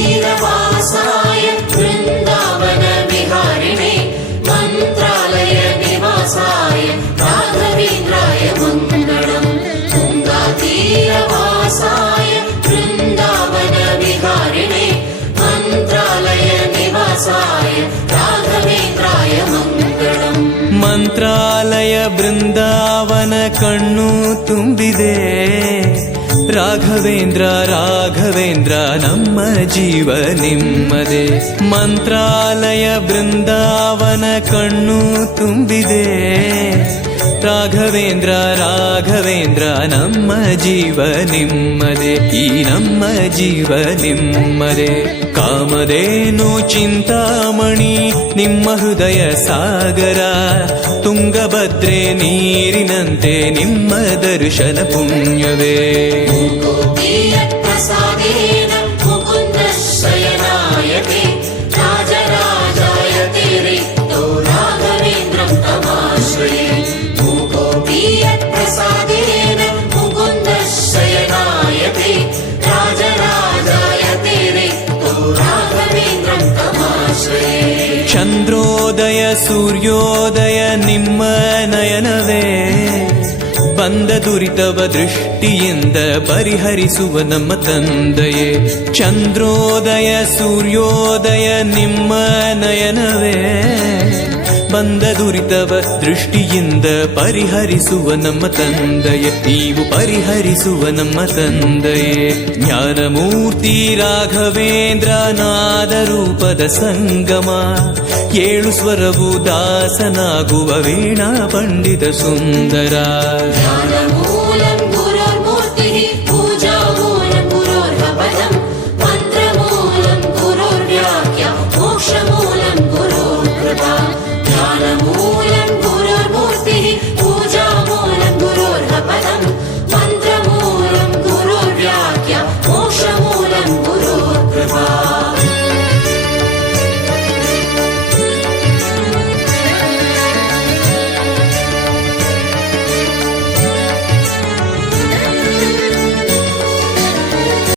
तीरवासाय वृन्दावन विहारिणे मन्त्रालय निवासाय राघवेन्द्राय मङ्गलम् तुङ्गातीरवासाय वृन्दावन विहारिणे मन्त्रालय निवासाय राघवेन्द्राय मङ्गलम् ಮಂತ್ರಾಲಯ ಬೃಂದಾವನ ಕಣ್ಣು ತುಂಬಿದೆ ರಾಘವೇಂದ್ರ ರಾಘವೇಂದ್ರ ನಮ್ಮ ಜೀವ ನಿಮ್ಮದೆ ಮಂತ್ರಾಲಯ ಬೃಂದಾವನ ಕಣ್ಣು ತುಂಬಿದೆ ರಾಘವೇಂದ್ರ ರಾಘವೇಂದ್ರ ನಮ್ಮ ಜೀವ ನಿಮ್ಮದೆ ಈ ನಮ್ಮ ಜೀವ ನಿಮ್ಮದೆ ಕಾಮಧೇನು ಚಿಂತಾಮಣಿ ನಿಮ್ಮ ಹೃದಯ ಸಾಗರ ತುಂಗಭದ್ರೆ ನೀರಿನಂತೆ ನಿಮ್ಮ ದರ್ಶನ ಪುಣ್ಯವೇ प्रसादेन मुकुन्दशयनायते राजराजायते रिक्तो राघवेन्द्रं तमाश्रये प्रसादेन मुकुन्दशयनायते राजराजायते रिक्तो राघवेन्द्रं तमाश्रये ಚಂದ್ರೋದಯ ಸೂರ್ಯೋದಯ ನಿಮ್ಮ ನಯನವೇ ಬಂದ ದುರಿತವ ದೃಷ್ಟಿಯಿಂದ ಪರಿಹರಿಸುವ ನಮ್ಮ ತಂದೆಯೇ ಚಂದ್ರೋದಯ ಸೂರ್ಯೋದಯ ನಿಮ್ಮ ನಯನವೇ ಬಂದ ದುರಿತವ ದೃಷ್ಟಿಯಿಂದ ಪರಿಹರಿಸುವ ನಮ್ಮ ತಂದೆಯೇ ನೀವು ಪರಿಹರಿಸುವ ನಮ್ಮ ತಂದೆಯೇ ಜ್ಞಾನಮೂರ್ತಿ ರಾಘವೇಂದ್ರ ನಾದ ರೂಪದ ಸಂಗಮ ಏಳು ಸ್ವರವು ದಾಸನಾಗುವ ವೀಣಾ ಪಂಡಿತ ಸುಂದರ ಜ್ಞಾನಮೂಲಂ ಗುರುರ್ಮೂರ್ತಿಃ ಪೂಜಾಮೂಲಂ ಗುರುರ್ಪದಂ ಮಂತ್ರಮೂಲಂ ಗುರುರ್ವ್ಯಾಖ್ಯಾ ಮೋಕ್ಷಮೂಲಂ ಗುರುರ್ಕೃಪಾ ಜ್ಞಾನಮೂಲಂ